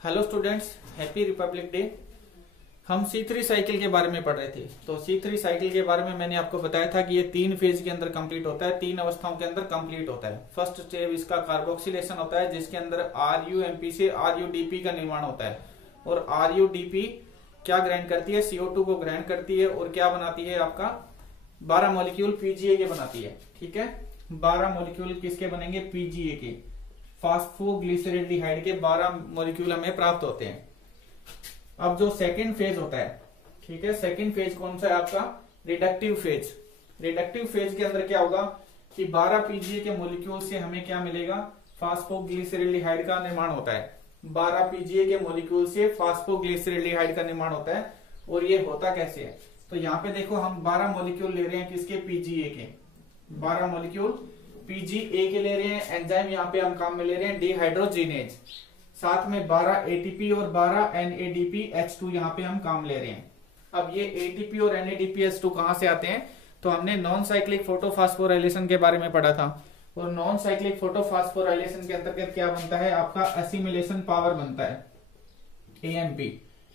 Hello students, happy Republic day. हम C3 cycle के बारे में पढ़ रहे थे। तो C3 साइकिल के बारे में मैंने आपको बताया था कि ये 3 फेज के अंदर कंप्लीट होता है, 3 अवस्थाओं के अंदर कंप्लीट होता है। फर्स्ट स्टेप इसका कार्बोक्सिलेशन होता है, जिसके अंदर RUMP से RUDP का निर्माण होता है। और RUDP क्या ग्राइंड करती है? CO2 को ग्राइंड करती है और क्या बनाती है? आपका 12 मॉलिक्यूल PGA के बनाती है। ठीक है, 12 मॉलिक्यूल किसके बनेंगे? PGA के, फास्फोग्लिसरेल्डिहाइड के 12 मॉलिक्यूल हमें प्राप्त होते हैं। अब जो सेकंड फेज होता है, ठीक है, सेकंड फेज कौन सा है आपका? Reductive phase. रिडक्टिव फेज के अंदर क्या होगा कि 12 PGA के मॉलिक्यूल से हमें क्या मिलेगा? फास्फोग्लिसरेल्डिहाइड का निर्माण होता है। 12 PGA के मॉलिक्यूल से फास्फोग्लिसरेल्डिहाइड का निर्माण होता है। और ये होता कैसे है? तो यहाँ पे देखो, हम 12 मॉलिक्यूल ले रहे हैं किसके? PGA के। 12 मॉलिक्यूल PGA के ले रहे हैं। एंजाइम यहाँ पे हम काम में ले रहे हैं डिहाइड्रोजिनेज। साथ में 12 ATP और 12 NADPH2 यहाँ पे हम काम ले रहे हैं। अब ये ATP और NADPH2 कहाँ से आते हैं? तो हमने नॉन साइक्लिक फोटोफॉस्फोराइलेशन के बारे में पढ़ा था। और नॉन साइक्लिक फोटोफॉस्फोराइलेशन के अंतर्गत क्या बनता है? आपका असिमिलेशन पावर बनता है, AMP।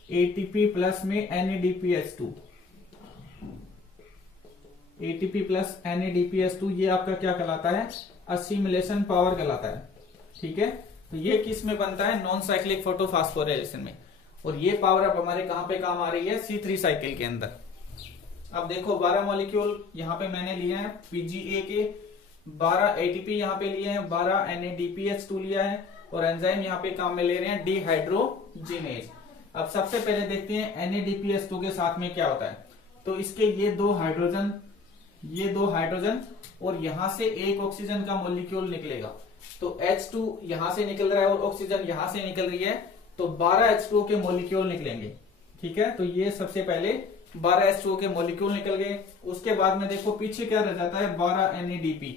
ATP प्लस में NADPH2, ATP प्लस NADPH2 ये आपका क्या कहलाता है? असिमिलेशन पावर कहलाता है। ठीक है, तो ये किस में बनता है? नॉन साइक्लिक फोटोफॉस्फोराइलेशन में। और ये पावर अब हमारे कहां पे काम आ रही है? C3 साइकिल के अंदर। अब देखो, 12 मॉलिक्यूल यहाँ पे मैंने लिए हैं PGA के, 12 ATP यहाँ पे लिए हैं, 12 NADPH2 लिया है और एंजाइम यहाँ पे काम में ले रहे हैं डिहाइड्रोजिनेज। अब सबसे पहले देखते हैं NADPH2 के साथ में क्या होता है। तो इसके ये दो हाइड्रोजन और यहां से एक ऑक्सीजन का मॉलिक्यूल निकलेगा। तो H2 यहां से निकल रहा है और ऑक्सीजन यहां से निकल रही है, तो 12 H2O के मॉलिक्यूल निकलेंगे। ठीक है, तो ये सबसे पहले 12 H2O के मॉलिक्यूल निकल गए। उसके बाद में देखो पीछे क्या रह जाता है? 12 NADP।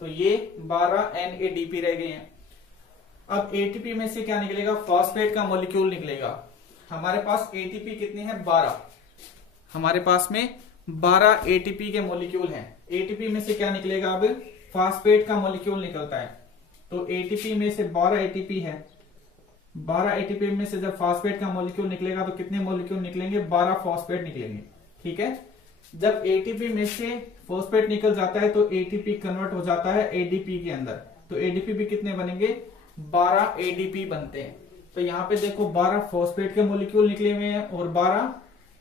तो ये 12 NADP रह गए हैं। अब ATP में से क्या निकलेगा? फॉस्फेट का मॉलिक्यूल निकलेगा। हमारे पास ATP कितनी है? 12। हमारे पास में 12 ATP के मॉलिक्यूल हैं। ATP में से क्या निकलेगा? अब फॉस्फेट का मॉलिक्यूल निकलता है। तो ATP में से 12 ATP है, 12 ATP में से जब फॉस्फेट का मॉलिक्यूल निकलेगा तो कितने मॉलिक्यूल निकलेंगे? 12 फॉस्फेट निकलेंगे। ठीक है, जब ATP में से फॉस्फेट निकल जाता है तो ATP कन्वर्ट हो जाता है ADP के अंदर। तो ADP भी कितने बनेंगे? 12 ADP बनते हैं। तो यहाँ पे देखो 12 फॉस्फेट के मॉलिक्यूल निकले हुए हैं और 12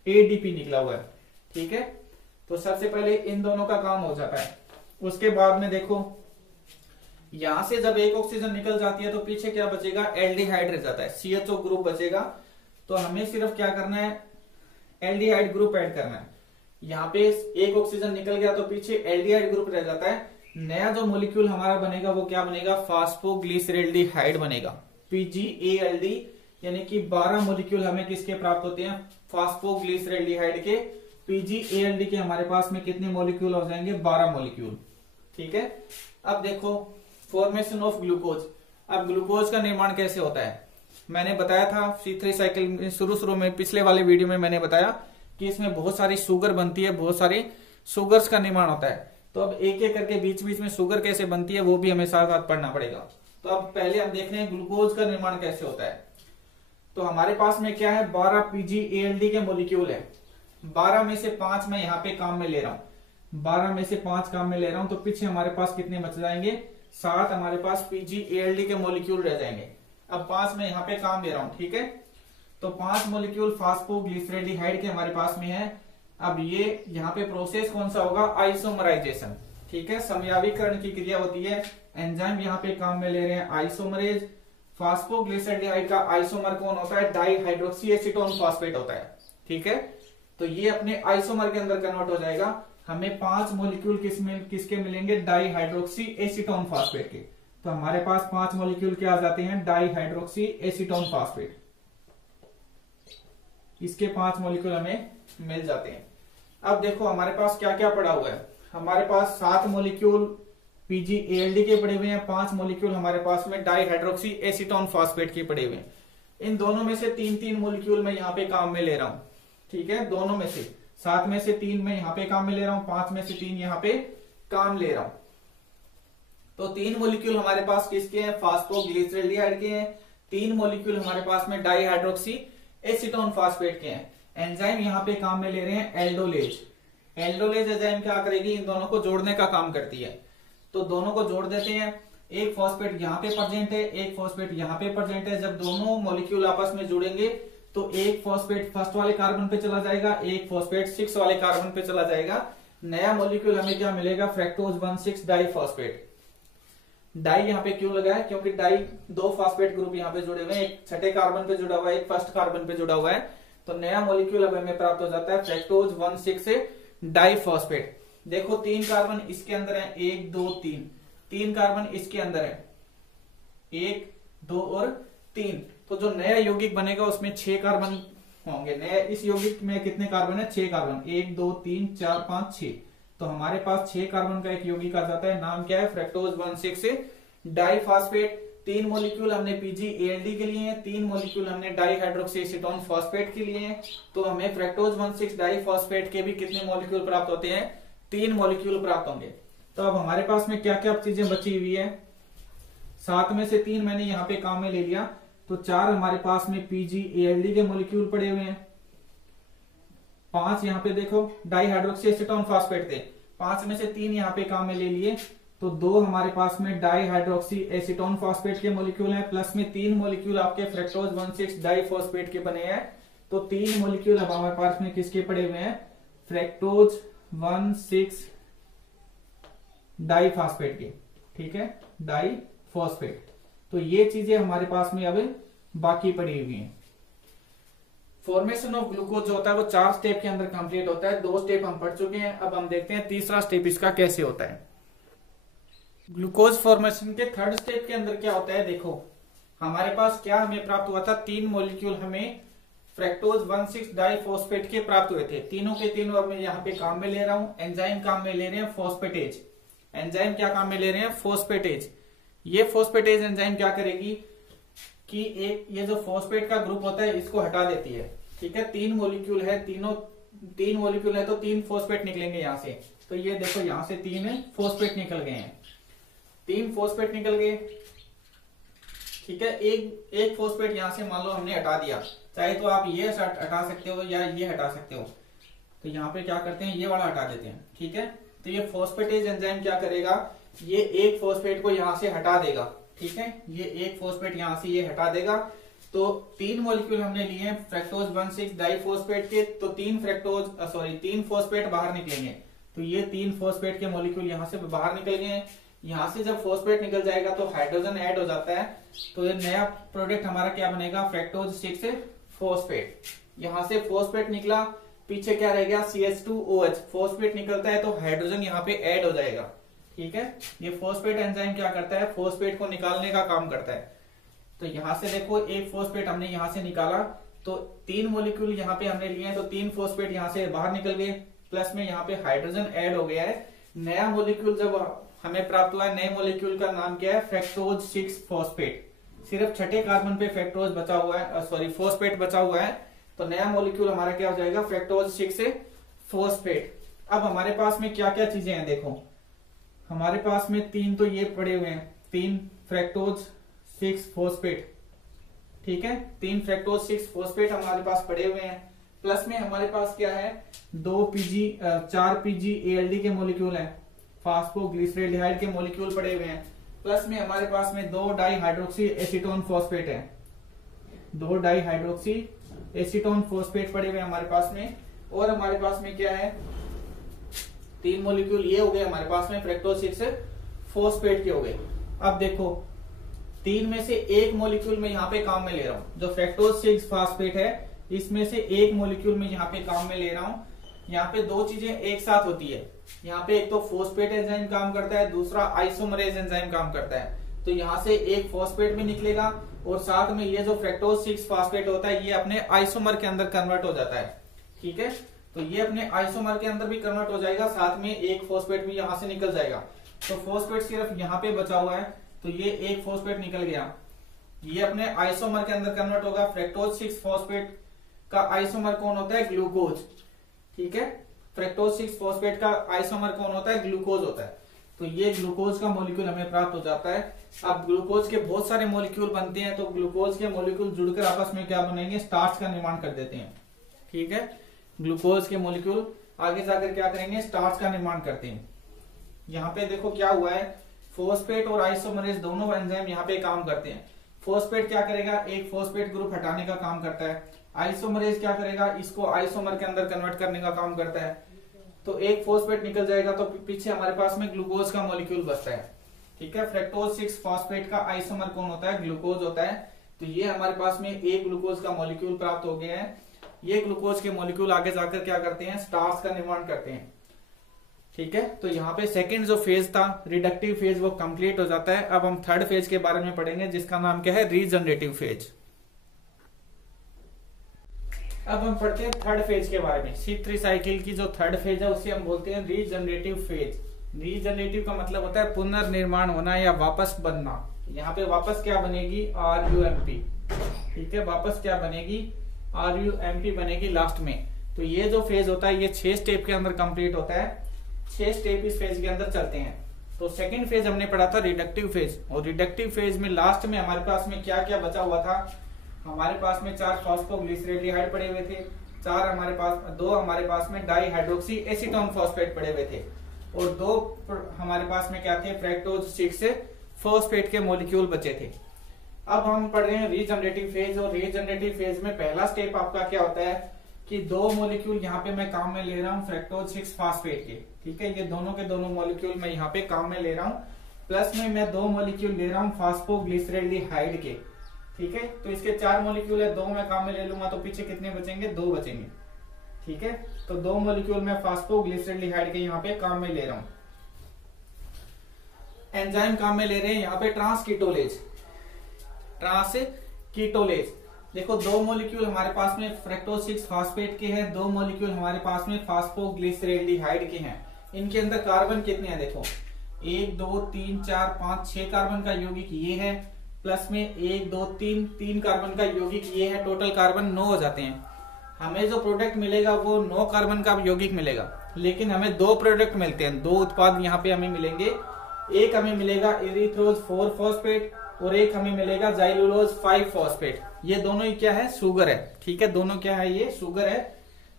ADP निकला हुआ है। ठीक है, तो सबसे पहले इन दोनों का काम हो जाता है। उसके बाद में देखो, यहां से जब एक ऑक्सीजन निकल जाती है तो पीछे क्या बचेगा? एल्डिहाइड रह जाता है, CHO ग्रुप बचेगा। तो हमें सिर्फ क्या करना है? एल्डिहाइड ग्रुप ऐड करना है। यहाँ पे एक ऑक्सीजन निकल गया तो पीछे एल्डिहाइड ग्रुप रह जाता है। नया जो मॉलिक्यूल हमारा बनेगा वो क्या बनेगा? फास्फोग्लिसरेल्डिहाइड बनेगा, PGALD। यानी कि 12 मॉलिक्यूल हमें किसके प्राप्त होते हैं? फास्फोग्लिसरेल्डिहाइड के। PGALD के हमारे पास में कितने मॉलिक्यूल हो जाएंगे? 12 मॉलिक्यूल। ठीक है, अब देखो फॉर्मेशन ऑफ ग्लूकोज। अब ग्लूकोज का निर्माण कैसे होता है? मैंने बताया था C3 साइकिल में शुरू में, पिछले वाले वीडियो में मैंने बताया कि इसमें बहुत सारी शुगर बनती है, बहुत सारी शुगर्स का निर्माण होता है। तो अब एक एक करके बीच बीच में शुगर कैसे बनती है वो भी हमें साथ साथ पढ़ना पड़ेगा। तो अब पहले हम देख रहे हैं ग्लूकोज का निर्माण कैसे होता है। तो हमारे पास में क्या है? 12 PGALD के मॉलिक्यूल है। 12 में से 5 मैं यहाँ पे काम में ले रहा हूं, 12 में से 5 काम में ले रहा हूं। तो पीछे हमारे पास कितने बच जाएंगे? 7 हमारे पास PGALD के मॉलिक्यूल रह जाएंगे। अब 5 में यहाँ पे काम ले रहा हूं। ठीक है, तो 5 मॉलिक्यूल फास्फोग्लिसरेल्डिहाइड के हमारे पास में है। अब ये यहाँ पे प्रोसेस कौन सा होगा? आइसोमराइजेशन। ठीक है, समयावीकरण की क्रिया होती है। एंजाइम यहाँ पे काम में ले रहे हैं आइसोमरेज। फास्फोग्लिसरेल्डिहाइड का आइसोमर कौन होता है? डाइहाइड्रोक्सी एसीटोन फॉस्फेट होता है। ठीक है, तो ये अपने आइसोमर के अंदर कन्वर्ट हो जाएगा। हमें 5 मॉलिक्यूल किसके मिलेंगे? डाइहाइड्रोक्सी एसीटोन फॉस्फेट के। तो हमारे पास 5 मॉलिक्यूल क्या आ जाते हैं? Dihydroxy acetone phosphate. इसके 5 मॉलिक्यूल हमें मिल जाते हैं। अब देखो हमारे पास क्या क्या पड़ा हुआ है। हमारे पास 7 मॉलिक्यूल PGALD के पड़े हुए हैं, 5 मॉलिक्यूल हमारे पास में डाइहाइड्रोक्सी एसीटोन फॉस्फेट के पड़े हुए हैं। इन दोनों में से 3-3 मॉलिक्यूल मैं यहाँ पे काम में ले रहा हूं। ठीक है, दोनों में से 7 में से 3 मैं यहाँ पे काम में ले रहा हूं, 5 में से 3 यहाँ पे काम ले रहा हूं। तो 3 मॉलिक्यूल हमारे पास किसके हैं? फास्फोग्लिसरेल्डिहाइड के हैं, तीन मॉलिक्यूल हमारे पास में डाई हाइड्रोक्सी एसीटोन फॉस्फेट के हैं। एंजाइम यहाँ पे काम में ले रहे हैं एल्डोलेज। एल्डोलेज एंजाइम क्या करेगी, इन दोनों को जोड़ने का काम करती है। तो दोनों को जोड़ देते हैं, एक फॉस्फेट यहाँ पे प्रेजेंट है, एक फॉस्फेट यहाँ पे प्रेजेंट है। जब दोनों मॉलिक्यूल आपस में जुड़ेंगे तो एक फॉस्फेट फर्स्ट वाले कार्बन पे चला जाएगा, एक फॉस्फेट 6 वाले कार्बन पे चला जाएगा। नया मॉलिक्यूल हमें क्या मिलेगा, फ्रैक्टोज 1,6 डाई फॉस्फेट। डाई यहाँ पे क्यों लगा है, क्योंकि डाई दो फॉस्फेट ग्रुप यहाँ पे जुड़े हुए हैं, एक छठे कार्बन पे जुड़ा हुआ है, एक फर्स्ट कार्बन पे जुड़ा हुआ है। तो नया मॉलिक्यूल अब हमें प्राप्त हो जाता है फ्रैक्टोज 1,6 डाई फॉस्फेट। देखो 3 कार्बन इसके अंदर है, 1 2 3, 3 कार्बन इसके अंदर है, 1 2 और 3। तो जो नया यौगिक बनेगा उसमें 6 कार्बन होंगे। नया इस यौगिक में कितने कार्बन है, 6 कार्बन, 1 2 3 4 5 6। तो हमारे पास 6 कार्बन का एक यौगिक आ जाता है, नाम क्या है, फ्रैक्टोज 1,6 डाई फॉस्फेट। 3 मॉलिक्यूल हमने PgALD के लिए हैं, 3 मॉलिक्यूल हमने डाई हाइड्रोक्सी एसीटोन फॉस्फेट के लिए हैं। तो हमें फ्रैक्टोज 1,6 डाई फॉस्फेट के भी कितने मॉलिक्यूल प्राप्त होते हैं, 3 मॉलिक्यूल प्राप्त होंगे। तो अब हमारे पास में क्या क्या चीजें बची हुई है, 7 में से 3 मैंने यहाँ पे काम में ले लिया, तो 4 हमारे पास में PgALD के मॉलिक्यूल पड़े हुए हैं। 5 यहाँ पे देखो डाई हाइड्रोक्सी एसीटोन फॉस्फेट थे, 5 में से 3 यहाँ पे काम में ले लिए, तो 2 हमारे पास में डाई हाइड्रोक्सी एसीटोन फॉस्फेट के मॉलिक्यूल हैं, प्लस में 3 मॉलिक्यूल आपके फ्रैक्टोज 1,6 डाई फॉस्फेट के बने हैं। तो 3 मॉलिक्यूल अब हमारे पास में किसके पड़े हुए हैं, फ्रैक्टोज 1,6 डाई फॉस्फेट के, ठीक है, डाई फॉस्फेट। तो ये चीजें हमारे पास में अब बाकी पड़ी हुई हैं। फॉर्मेशन ऑफ ग्लूकोज जो होता है वो 4 स्टेप के अंदर कंप्लीट होता है, 2 स्टेप हम पढ़ चुके हैं। अब हम देखते हैं तीसरा स्टेप इसका कैसे होता है। ग्लूकोज फॉर्मेशन के 3rd स्टेप के अंदर क्या होता है, देखो हमारे पास क्या हमें प्राप्त हुआ था, 3 मॉलिक्यूल हमें फ्रैक्टोज 1,6 डाई फॉस्फेट के प्राप्त हुए थे। तीनों के तीनों अब मैं यहाँ पे काम में ले रहा हूं, एंजाइम काम में ले रहे हैं फॉस्फेटेज। एंजाइम क्या काम में ले रहे हैं, फॉस्फेटेज। ये फॉस्फेटेज एंजाइम क्या करेगी कि एक ये जो फॉस्फेट का ग्रुप होता है इसको हटा देती है, ठीक है। 3 मॉलिक्यूल है, 3 मॉलिक्यूल है तो 3 फॉस्फेट निकलेंगे यहाँ से। तो ये देखो यहाँ से 3 फॉस्फेट निकल गए हैं, 3 फॉस्फेट निकल गए, ठीक है। एक फॉस्फेट यहाँ से मान लो हमने हटा दिया, चाहे तो आप ये हटा सकते हो या ये हटा सकते हो। तो यहाँ पे क्या करते हैं, ये वाला हटा देते हैं, ठीक है। तो ये फॉस्फेटेज एंजाइम क्या करेगा, ये एक फॉस्फेट को यहाँ से हटा देगा, ठीक है। ये एक फॉस्फेट यहाँ से ये हटा देगा। तो 3 मॉलिक्यूल हमने लिए हैं फ्रैक्टोज 1,6 डाई फॉस्फेट के, तो 3 फॉस्फेट बाहर निकलेंगे। तो ये 3 फॉस्फेट के मॉलिक्यूल यहाँ से बाहर निकल गए हैं। यहाँ से जब फॉस्फेट निकल जाएगा तो हाइड्रोजन ऐड हो जाता है, तो ये नया प्रोडक्ट हमारा क्या बनेगा, फ्रैक्टोज 6 फॉस्फेट। यहाँ से फॉस्फेट निकला, पीछे क्या रह गया, CH2OH। फॉस्फेट निकलता है तो हाइड्रोजन यहाँ पे ऐड हो जाएगा, ठीक है। ये फॉस्फेट एंजाइम क्या करता है, फॉस्फेट को निकालने का काम करता है। तो यहाँ से देखो एक फॉस्फेट हमने यहाँ से निकाला, तो 3 मॉलिक्यूल यहाँ पे हमने लिए हैं, तो 3 फॉस्फेट यहाँ से बाहर निकल गए, प्लस में यहाँ पे हाइड्रोजन ऐड हो गया है। नया मॉलिक्यूल जब हमें प्राप्त हुआ है, नए मॉलिक्यूल का नाम क्या है, फ्रैक्टोज 6 फॉस्फेट। सिर्फ छठे कार्बन पे फ्रैक्टोज बचा हुआ है, फॉस्फेट बचा हुआ है। तो नया मॉलिक्यूल हमारा क्या हो जाएगा, फ्रैक्टोज 6 फॉस्फेट। अब हमारे पास में क्या क्या चीजें हैं, देखो हमारे पास में 3 तो ये पड़े हुए हैं, 3 फ्रैक्टोज 6 फॉस्फेट, ठीक है। 3 फ्रैक्टोज 6 फॉस्फेट हमारे पास पड़े हुए हैं, प्लस में हमारे पास क्या है, 4 PgALD के मॉलिक्यूल हैं, फास्फोग्लिसरेल्डिहाइड के मॉलिक्यूल पड़े हुए हैं, प्लस में हमारे पास में 2 डाई हाइड्रोक्सी एसीटोन फॉस्फेट है, 2 डाई हाइड्रोक्सी एसीटोन फॉस्फेट पड़े हुए हमारे पास में। और हमारे पास में क्या है, 3 मॉलिक्यूल ये हो गए हमारे पास में फ्रैक्टोज 6 फॉस्फेट के हो गए। अब देखो 3 में से एक मॉलिक्यूल में यहाँ पे काम में ले रहा हूँ, जो फ्रैक्टोज 6 फॉस्फेट है इसमें से एक मॉलिक्यूल में यहाँ पे काम में ले रहा हूँ। यहाँ पे 2 चीजें एक साथ होती है, यहाँ पे एक तो फॉस्फेट एंजाइम काम करता है, दूसरा आइसोमरेज एंजाइम काम करता है। तो यहाँ से एक फॉस्फेट भी निकलेगा और साथ में ये जो फ्रैक्टोज 6 फॉस्फेट होता है ये अपने आइसोमर के अंदर कन्वर्ट हो जाता है, ठीक है। तो ये अपने आइसोमर के अंदर भी कन्वर्ट हो जाएगा, साथ में एक फॉस्फेट भी यहाँ से निकल जाएगा। तो फॉस्फेट सिर्फ यहाँ पे बचा हुआ है, तो ये एक फॉस्फेट निकल गया, ये अपने आइसोमर के अंदर कन्वर्ट होगा। फ्रैक्टोज 6 फॉस्फेट का आइसोमर कौन होता है, ग्लूकोज, ठीक है। फ्रैक्टोज 6 फॉस्फेट का आइसोमर कौन होता है, ग्लूकोज होता है। तो ये ग्लूकोज का मॉलिक्यूल हमें प्राप्त हो जाता है। अब ग्लूकोज के बहुत सारे मॉलिक्यूल बनते हैं, तो ग्लूकोज के मॉलिक्यूल जुड़कर आपस में क्या बनेंगे, स्टार्च का निर्माण कर देते हैं। ठीक है, ग्लूकोज के मॉलिक्यूल आगे जाकर क्या करेंगे, स्टार्च का निर्माण करते हैं। यहाँ पे देखो क्या हुआ है, फॉस्फेट और आइसोमरेज दोनों एंजाइम यहाँ पे काम करते हैं। फॉस्फेट क्या करेगा, एक फॉस्फेट ग्रुप हटाने का काम करता है। आइसोमरेज क्या करेगा, इसको आइसोमर के अंदर कन्वर्ट करने का काम करता है। तो एक फॉस्फेट निकल जाएगा तो पीछे हमारे पास में ग्लूकोज का मॉलिक्यूल बचता है। ठीक है, फ्रक्टोज 6 फॉस्फेट का आइसोमर कौन होता है, ग्लूकोज होता है। तो ये हमारे पास में एक ग्लूकोज का मॉलिक्यूल प्राप्त हो गया है। ये ग्लूकोज के मॉलिक्यूल आगे जाकर क्या करते हैं, स्टार्च का निर्माण करते हैं। ठीक है, तो यहाँ पे सेकंड जो फेज था रिडक्टिव फेज वो कंप्लीट हो जाता है। अब हम थर्ड फेज के बारे में पढ़ेंगे जिसका नाम क्या है, रीजनरेटिव फेज। अब हम पढ़ते हैं थर्ड फेज के बारे में। C3 साइकिल की जो थर्ड फेज है उसे हम बोलते हैं रीजनरेटिव फेज। रीजनरेटिव का मतलब होता है पुनर्निर्माण होना या वापस बनना। यहाँ पे वापस क्या बनेगी, RUMP। ठीक है, वापस क्या बनेगी, RUMP बनेगी लास्ट में। तो ये जो फेज होता है ये 6 स्टेप के अंदर कंप्लीट होता है। 6 स्टेप इस फेज के अंदर चलते हैं। तो सेकंड फेज हमने पढ़ा था रिडक्टिव फेज, और रिडक्टिव फेज में लास्ट में हमारे पास में क्या क्या बचा हुआ था, हमारे पास में 4 फॉस्फोग्लिसरेल्डिहाइड पड़े हुए थे, 2 हमारे पास में डाईहाइड्रोक्सी एसीटोन फॉस्फेट पड़े हुए थे, और 2 हमारे पास में क्या थे, फ्रक्टोज 6 फॉस्फेट के मॉलिक्यूल बचे थे। अब हम पढ़ रहे हैं रीजनरेटिव फेज, और रीजनरेटिव फेज में पहला स्टेप आपका क्या होता है कि 2 मॉलिक्यूल यहाँ पे मैं काम में ले रहा हूँ फ्रक्टोज 6 फॉस्फेट के। ठीक है, ये दोनों के दोनों मॉलिक्यूल मैं यहाँ पे काम में ले रहा हूँ, प्लस में मैं 2 मॉलिक्यूल ले रहा हूँ फॉस्फोग्लिसरेल्डिहाइड के। ठीक है, तो इसके 4 मॉलिक्यूल है, 2 मैं काम में ले लूंगा तो पीछे कितने बचेंगे, 2 बचेंगे। ठीक है, तो 2 मॉलिक्यूल मैं फॉस्फोग्लिसरेल्डिहाइड के यहाँ पे काम में ले रहा हूँ। एंजाइम काम में ले रहे हैं यहाँ पे ट्रांसकीटोलेज। देखो 2 मॉलिक्यूल हमारे पास में फ्रक्टोज 6 फॉस्फेट के हैं, 2 मॉलिक्यूल हमारे पास में फॉस्फोग्लिसरेल्डिहाइड के हैं। इनके अंदर कार्बन कितने हैं, देखो 1 2 3 4 5 6 कार्बन का यौगिक ये है, प्लस में 1 2 3 कार्बन का यौगिक ये है, टोटल कार्बन 9 हो जाते हैं। हमें जो प्रोडक्ट मिलेगा वो 9 कार्बन का यौगिक मिलेगा, लेकिन हमें 2 प्रोडक्ट मिलते हैं, 2 उत्पाद यहाँ पे हमें मिलेंगे। एक हमें मिलेगा इरिथ्रोज 4 फॉस्फेट और एक हमें मिलेगा जाइलुलोज 5 फॉस्फेट। ये दोनों ही क्या है, शुगर है। ठीक है, दोनों क्या है, ये शुगर है।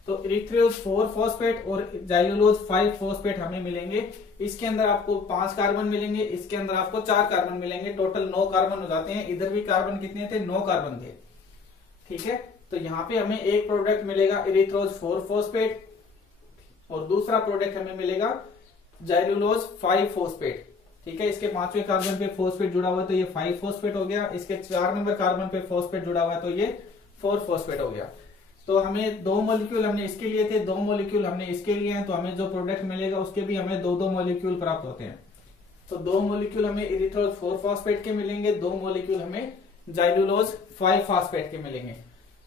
तो इरिथ्रोज 4 फॉस्फेट और जाइलुलोज 5 फॉस्फेट हमें मिलेंगे। इसके अंदर आपको 5 कार्बन मिलेंगे, इसके अंदर आपको 4 कार्बन मिलेंगे, टोटल 9 कार्बन हो जाते हैं। इधर भी कार्बन कितने थे, 9 कार्बन थे। ठीक है, तो यहाँ पे हमें एक प्रोडक्ट मिलेगा इरिथ्रोज 4 फॉस्फेट और दूसरा प्रोडक्ट हमें मिलेगा जाइलुलोज 5 फॉस्फेट। ठीक है, इसके 5वें कार्बन पे फॉस्फेट जुड़ा हुआ है तो ये 5 फॉस्फेट हो गया, इसके 4 नंबर कार्बन पे फॉस्फेट जुड़ा हुआ है तो ये 4 फॉस्फेट हो गया। तो हमें 2 मॉलिक्यूल हमने इसके लिए थे, 2 मॉलिक्यूल हमने इसके लिए हैं, तो हमें जो प्रोडक्ट मिलेगा उसके भी हमें 2 मॉलिक्यूल प्राप्त होते हैं। तो 2 मॉलिक्यूल हमें इरिथ्रोज 4 फॉस्फेट के मिलेंगे, 2 मॉलिक्यूल हमें जाइलुलोज 5 फॉस्फेट के मिलेंगे।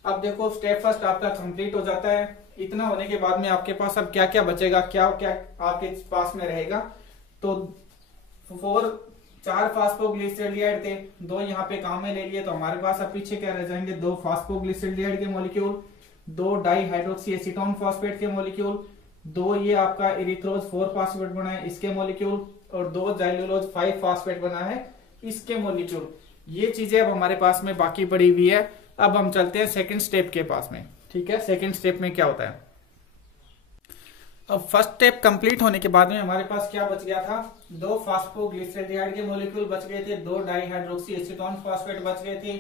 अब देखो स्टेप फर्स्ट आपका कंप्लीट हो जाता है। इतना होने के बाद में आपके पास अब क्या क्या बचेगा, क्या क्या आपके पास में रहेगा। तो 4 फॉस्फोग्लिसरेल्डिहाइड थे, 2 यहाँ पे काम में ले लिए, तो हमारे पास अब पीछे क्या रह जाएंगे, 2 फॉस्फोग्लिसरेल्डिहाइड के मॉलिक्यूल, 2 डाईहाइड्रोक्सी एसीटोन फॉस्फेट के मॉलिक्यूल, 2 ये आपका इरिथ्रोज 4 फॉस्फेट बना है इसके मॉलिक्यूल, और 2 जाइलुलोज 5 फॉस्फेट बना है इसके मॉलिक्यूल। ये चीजें अब हमारे पास में बाकी पड़ी हुई है। अब हम चलते हैं सेकंड स्टेप के पास में। ठीक है, सेकंड स्टेप में क्या होता है, अब फर्स्ट स्टेप कंप्लीट होने के बाद में हमारे पास क्या बच गया था, 2 फॉस्फोग्लिसरेल्डिहाइड के मॉलिक्यूल बच गए थे, 2 डाईहाइड्रोक्सी एसीटोन फॉस्फेट बच गए थे,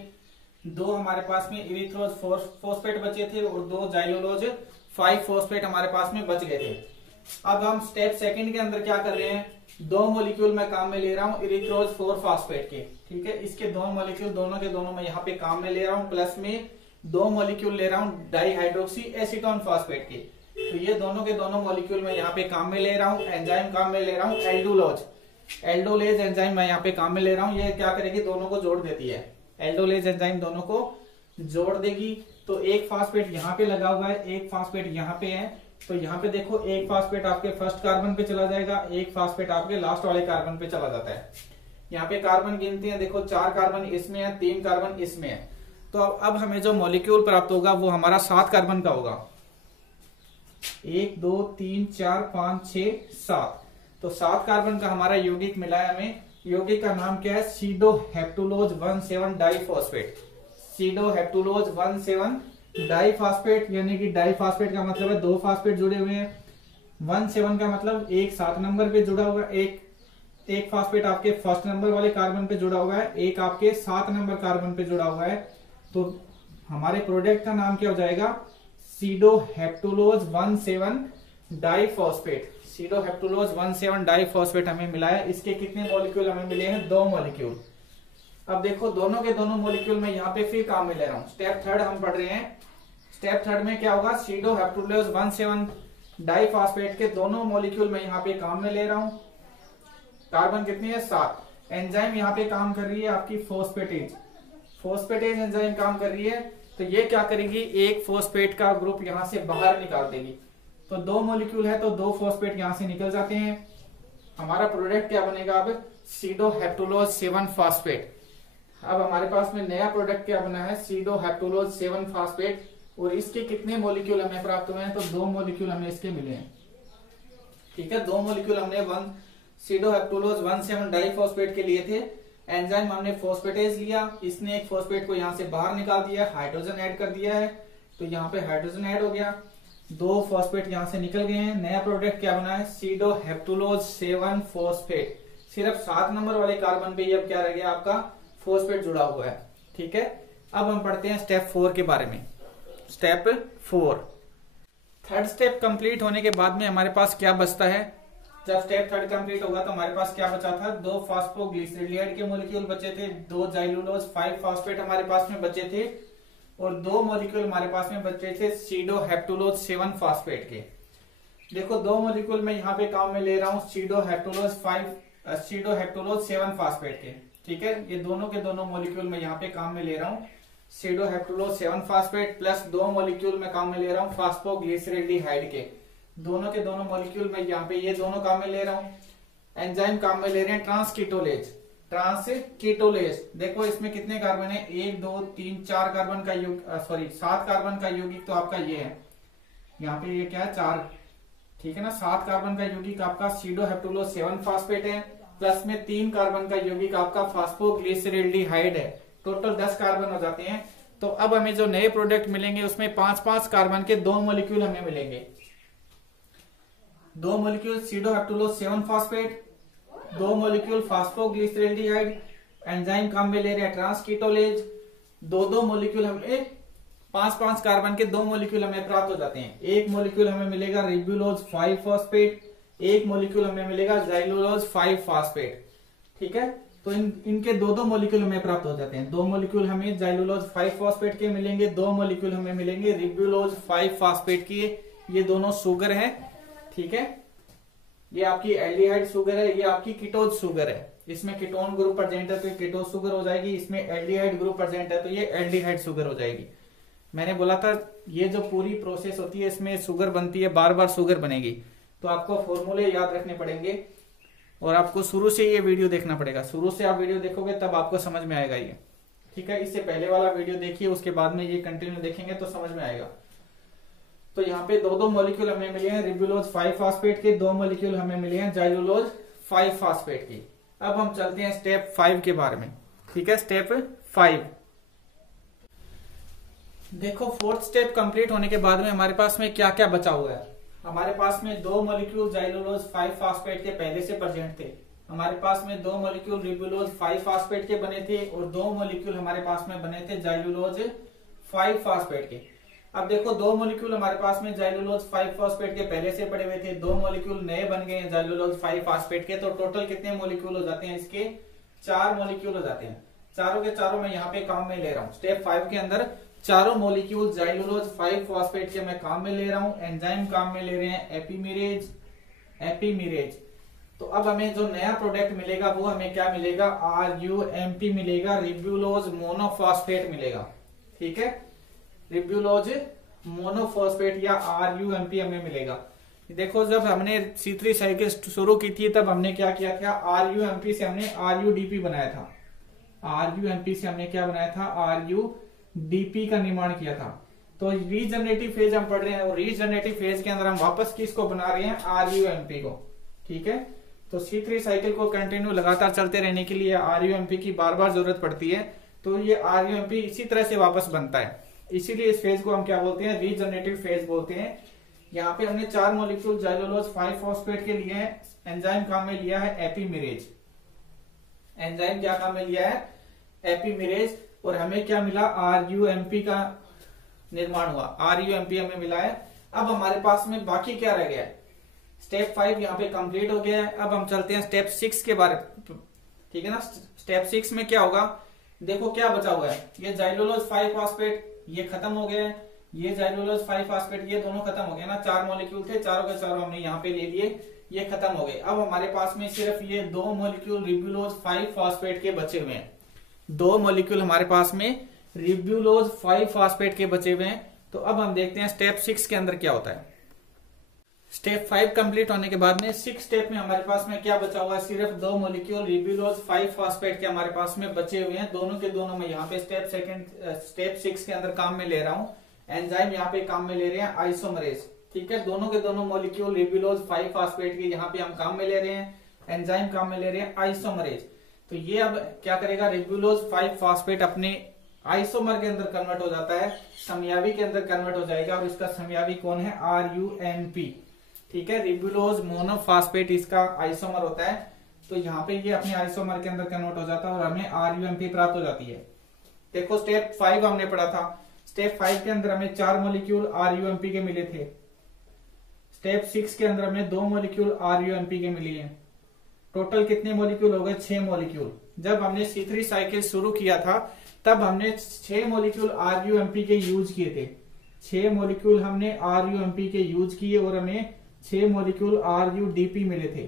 2 हमारे पास में इरिथ्रोज 4 फॉस्फेट बचे थे और 2 जाइलुलोज 5 फॉस्फेट हमारे पास में बच गए थे। अब हम स्टेप सेकंड के अंदर क्या कर रहे हैं, 2 मॉलिक्यूल मैं काम में ले रहा हूँ इरिथ्रोज 4 फॉस्फेट के। ठीक है, इसके 2 मॉलिक्यूल दोनों के दोनों मैं यहाँ पे काम में ले रहा हूँ, प्लस में 2 मॉलिक्यूल ले रहा हूँ डाईहाइड्रोक्सी एसीटोन फॉस्फेट के। तो ये दोनों के दोनों मॉलिक्यूल मैं यहाँ पे काम में ले रहा हूँ। एंजाइम काम में ले रहा हूँ एल्डोलेज एंजाइम मैं यहाँ पे काम में ले रहा हूँ। ये क्या करेगी, दोनों को जोड़ देती है। एल्डोलेज एंजाइम दोनों को जोड़ देगी। तो एक फॉस्फेट यहाँ पे लगा हुआ है, एक फॉस्फेट यहाँ पे है, तो यहाँ पे देखो एक फॉस्फेट आपके फर्स्ट कार्बन पे चला जाएगा, एक फॉस्फेट आपके लास्ट वाले कार्बन पे चला जाता है। यहाँ पे कार्बन गिनते हैं, देखो 4 कार्बन इसमें है, 3 कार्बन इसमें है। तो अब हमें जो मॉलिक्यूल प्राप्त होगा वो हमारा 7 कार्बन का होगा। 1 2 3 4 5 6 7। तो 7 कार्बन का हमारा यौगिक मिला है हमें। यौगिक का नाम क्या है? सीडोहेप्टुलोज 17 डाइफॉस्फेट। सीडोहेप्टुलोज 17 डाइफॉस्फेट, यानी कि डाइफॉस्फेट का मतलब है 2 फास्फेट जुड़े हुए हैं। 17 का मतलब एक 7 नंबर पे जुड़ा हुआ है, एक फास्फेट आपके फर्स्ट नंबर वाले कार्बन पे जुड़ा हुआ है, एक आपके 7 नंबर कार्बन पे जुड़ा हुआ है। तो हमारे प्रोडक्ट का नाम क्या हो जाएगा? सीडोहेप्टुलोज 17 डाइफॉस्फेट। सीडोहेप्टुलोज 17 डाइफॉस्फेट हमें मिला है। इसके कितने मॉलिक्यूल हमें मिले हैं? 2 मॉलिक्यूल। अब देखो दोनों के दोनों मॉलिक्यूल में यहाँ पे फिर काम में ले रहा हूं। स्टेप 3 हम पढ़ रहे हैं। स्टेप 3 में क्या होगा? सीडोहेप्टुलोज 17 डाइफॉस्फेट के दोनों मॉलिक्यूल में यहाँ पे काम में ले रहा हूं। कार्बन कितनी है? 7। एंजाइम यहाँ पे काम कर रही है आपकी फॉस्फेटेज। फॉस्फेटेज एंजाइम काम कर रही है, तो ये क्या करेगी? एक फॉस्फेट का ग्रुप यहाँ से बाहर निकाल देगी। तो 2 मॉलिक्यूल है तो 2 फॉस्फेट यहाँ से निकल जाते हैं। हमारा प्रोडक्ट क्या बनेगा अब? सीडोहेप्टुलोज 7 फास्फेट। अब हमारे पास में नया प्रोडक्ट क्या बना है? सीडोहेप्टुलोज 7 फास्फेट। और इसके कितने मॉलिक्यूल हमें प्राप्त हुए हैं? तो 2 मॉलिक्यूल हमें इसके मिले हैं। ठीक है, 2 मॉलिक्यूल हमने सीडोहेप्टुलोज 17 डाइफॉस्फेट के लिए थे। एंजाइम हमने फॉस्फेटेज लिया, इसने एक फॉस्फेट को यहाँ से बाहर निकाल दिया, हाइड्रोजन ऐड कर दिया है, तो यहाँ पे हाइड्रोजन ऐड हो गया, 2 फॉस्फेट यहाँ से निकल गए हैं। नया प्रोडक्ट क्या बना है? सीडोहेप्टुलोज 7 फॉस्फेट। सिर्फ 7 नंबर वाले कार्बन पे अब क्या रह गया? आपका फॉस्फेट जुड़ा हुआ है। ठीक है, अब हम पढ़ते हैं स्टेप 4 के बारे में। स्टेप 4, थर्ड स्टेप कंप्लीट होने के बाद में हमारे पास क्या बचता है? जब स्टेप 3 कंप्लीट होगा तो हमारे पास क्या बचा था? 2 फॉस्फोग्लिसरीडियाइड के मॉलिक्यूल बचे थे, 2 जाइलुलोज 5 फॉस्फेट हमारे पास में बचे थे, और 2 मॉलिक्यूल हमारे पास में बचे थे सीडोहेप्टुलोज 7 फॉस्फेट के। देखो 2 मॉलिक्यूल में यहाँ पे काम में ले रहा हूँ सीडोहेप्टुलोज 7 फॉस्फेट के। ठीक है, ये दोनों के दोनों मॉलिक्यूल में यहाँ पे काम में ले रहा हूँ सीडोहेप्टुलोज 7 फॉस्फेट, प्लस 2 मॉलिक्यूल में काम में ले रहा हूँ फॉस्फोग्लिसरीडिहाइड के। दोनों के दोनों मॉलिक्यूल में यहाँ पे ये दोनों काम में ले रहा हूँ। एंजाइम काम में ले रहे हैं ट्रांसकीटोलेज। देखो इसमें कितने कार्बन है? 1 2 3 4 कार्बन का 7 कार्बन का यौगिक तो आपका ये है, यहाँ पे ये क्या है? 4। ठीक है ना, 7 कार्बन का यौगिक आपका सीडोहेप्टुलोज 7 फॉस्फेट है, प्लस में 3 कार्बन का यौगिक आपका फॉस्फोग्लिसरीडिहाइड है। टोटल 10 कार्बन हो जाते हैं। तो अब हमें जो नए प्रोडक्ट मिलेंगे उसमें 5-5 कार्बन के 2 मॉलिक्यूल हमें मिलेंगे। 2 मॉलिक्यूल सीडोहेप्टुलोज 7 फॉस्फेट, 2 मॉलिक्यूल फॉस्फोग्लिसरीडिहाइड। एंजाइम काम में ले रहे हैं ट्रांसकीटोलेज। 2 मॉलिक्यूल हमें 5-5 कार्बन के 2 मॉलिक्यूल हमें प्राप्त हो जाते हैं। एक मॉलिक्यूल हमें मिलेगा रिब्यूलोज 5 फॉस्फेट, एक मॉलिक्यूल हमें मिलेगा जाइलुलोज 5 फॉस्फेट। ठीक है, तो इनके 2 मॉलिक्यूल हमें प्राप्त हो जाते हैं। 2 मॉलिक्यूल हमें जाइलुलोज 5 फॉस्फेट के मिलेंगे, 2 मॉलिक्यूल हमें मिलेंगे रिब्यूलोज 5 फॉस्फेट के। ये दोनों शुगर है। ठीक है, ये आपकी एल्डिहाइड शुगर है, ये आपकी कीटोज शुगर है। इसमें कीटोन ग्रुप प्रेजेंट है तो कीटोज शुगर हो जाएगी, इसमें एल्डिहाइड ग्रुप प्रेजेंट है तो ये एल्डिहाइड शुगर हो जाएगी। मैंने बोला था ये जो पूरी प्रोसेस होती है इसमें शुगर बनती है, बार बार शुगर बनेगी, तो आपको फॉर्मूले याद रखने पड़ेंगे और आपको शुरू से ये वीडियो देखना पड़ेगा। शुरू से आप वीडियो देखोगे तब आपको समझ में आएगा ये। ठीक है, इससे पहले वाला वीडियो देखिए, उसके बाद में ये कंटिन्यू देखेंगे तो समझ में आएगा। तो यहाँ पे 2 मॉलिक्यूल हमें मिले हैं रिब्यूलोज 5 फॉस्फेट के, 2 मॉलिक्यूल हमें मिले हैं जाइलुलोज 5 फॉस्फेट की। अब हम चलते हैं स्टेप 5 के बारे में। ठीक है, स्टेप 5 देखो, 4th स्टेप कंप्लीट होने के बाद में हमारे पास में क्या क्या बचा हुआ है। हमारे पास में 2 मॉलिक्यूल जाइलुलोज 5 फॉस्फेट के पहले से प्रेजेंट थे। हमारे पास में 2 मॉलिक्यूल रिब्यूलोज 5 फॉस्फेट के बने थे और 2 मॉलिक्यूल हमारे पास में बने थे जाइलुलोज 5 फॉस्फेट के। अब देखो 2 मॉलिक्यूल हमारे पास में जाइलुलोज 5 फॉस्फेट के पहले से पड़े हुए थे, 2 मॉलिक्यूल नए बन गए हैं जाइलुलोज 5 फॉस्फेट के। तो टोटल कितने मॉलिक्यूल हो जाते हैं इसके? 4 मॉलिक्यूल हो जाते हैं। चारों के चारों मैं यहाँ पे काम में ले रहा हूँ। स्टेप 5 के अंदर चारों मॉलिक्यूल जाइलुलोज 5 फॉस्फेट के मैं काम में ले रहा हूँ। एंजाइम काम में ले रहे हैं एपीमीरेज। तो अब हमें जो नया प्रोडक्ट मिलेगा वो हमें क्या मिलेगा? RUMP मिलेगा, रिब्यूलोज मोनोफॉस्फेट मिलेगा। ठीक है, रिब्यूलोज मोनोफॉस्फेट या RUMP हमें मिलेगा। देखो जब हमने C3 साइकिल शुरू की थी तब हमने क्या किया था? RUMP से हमने RUDP बनाया था। RUMP से हमने क्या बनाया था? RUDP का निर्माण किया था। तो रीजनरेटिव फेज हम पढ़ रहे हैं और रीजनरेटिव फेज के अंदर हम वापस किसको बना रहे हैं? RUMP को। ठीक है, तो C3 साइकिल को कंटिन्यू लगातार चलते रहने के लिए RUMP की बार बार जरूरत पड़ती है। तो ये RUMP इसी तरह से वापस बनता है, इसीलिए इस फेज को हम क्या बोलते हैं, रीजनरेटिव फेज बोलते हैं। यहाँ पे हमने 4 मॉलिक्यूल जाइलोलोज 5-फॉस्फेट के लिए एंजाइम काम में लिया है एपीमेरेज। एंजाइम क्या काम में लिया है, एपीमेरेज, और हमें क्या मिला, RUMP का निर्माण हुआ, RUMP हमें मिला है। अब हमारे पास में बाकी क्या रह गया है, स्टेप 5 यहाँ पे कंप्लीट हो गया है। अब हम चलते हैं स्टेप 6 के बारे में, ठीक है ना। स्टेप 6 में क्या होगा, देखो क्या बचा हुआ है, ये जाइलोलोज 5-फॉस्फेट ये खत्म हो गया है, ये जाइलोलोज 5-फॉस्फेट ये दोनों खत्म हो गए ना, 4 मॉलिक्यूल थे, चारों के चारों हमने यहाँ पे ले लिए, ये खत्म हो गए। अब हमारे पास में सिर्फ ये 2 मॉलिक्यूल रिब्यूलोज 5-फॉस्फेट के बचे हुए हैं, 2 मॉलिक्यूल हमारे पास में रिब्यूलोज 5-फॉस्फेट के बचे हुए हैं। तो अब हम देखते हैं स्टेप 6 के अंदर क्या होता है। स्टेप 5 कंप्लीट होने के बाद में 6 स्टेप में हमारे पास में क्या बचा हुआ है, सिर्फ 2 मॉलिक्यूल रिब्यूलोज 5-फॉस्फेट के हमारे पास में बचे हुए हैं, दोनों के दोनों में यहाँ पे स्टेप 6 के अंदर काम में ले रहा हूँ। एंजाइम यहाँ पे काम में ले रहे हैं आइसोमरेज, ठीक है, दोनों के दोनों मॉलिक्यूल रिब्यूलोज 5-फॉस्फेट के यहाँ पे हम काम में ले रहे हैं, एंजाइम काम में ले रहे हैं आइसोमरेज। तो ये अब क्या करेगा, रिब्यूलोज 5-फॉस्फेट अपने आइसोमर के अंदर कन्वर्ट हो जाता है, समयावी के अंदर कन्वर्ट हो जाएगा, और इसका समयावी कौन है, RUMP, ठीक है, रिब्यूलोज मोनोफॉस्फेट इसका आइसोमर होता है। तो यहाँ पे ये अपने आइसोमर के अंदर कन्वर्ट हो जाता है और हमें RUMP प्राप्त हो जाती है। देखो स्टेप 5 हमने पढ़ा था, स्टेप 5 के अंदर हमें 4 मॉलिक्यूल RUMP के मिले थे, स्टेप 6 के अंदर हमें 2 मॉलिक्यूल RUMP के मिली है। टोटल कितने मॉलिक्यूल हो गए, 6 मॉलिक्यूल। जब हमने C3 साइकिल शुरू किया था तब हमने 6 मॉलिक्यूल RUMP के यूज किए थे, 6 मॉलिक्यूल हमने RUMP के यूज किए और हमें 6 मॉलिक्यूल RUDP मिले थे,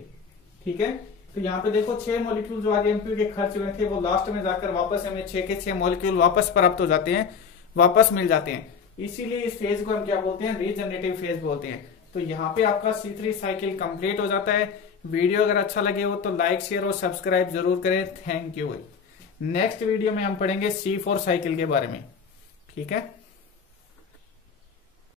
ठीक है। तो यहाँ पे देखो 6 मॉलिक्यूल जो RUMP के खर्च हुए थे वो लास्ट में जाकर वापस हमें 6 के 6 मॉलिक्यूल वापस प्राप्त हो जाते हैं, वापस मिल जाते हैं। इसीलिए इस फेज को हम क्या बोलते हैं, रीजनरेटिव फेज बोलते हैं। तो यहाँ पे आपका C3 साइकिल कंप्लीट हो जाता है। वीडियो अगर अच्छा लगे हो तो लाइक शेयर और सब्सक्राइब जरूर करें। Thank you. नेक्स्ट वीडियो में हम पढ़ेंगे C4 साइकिल के बारे में, ठीक है।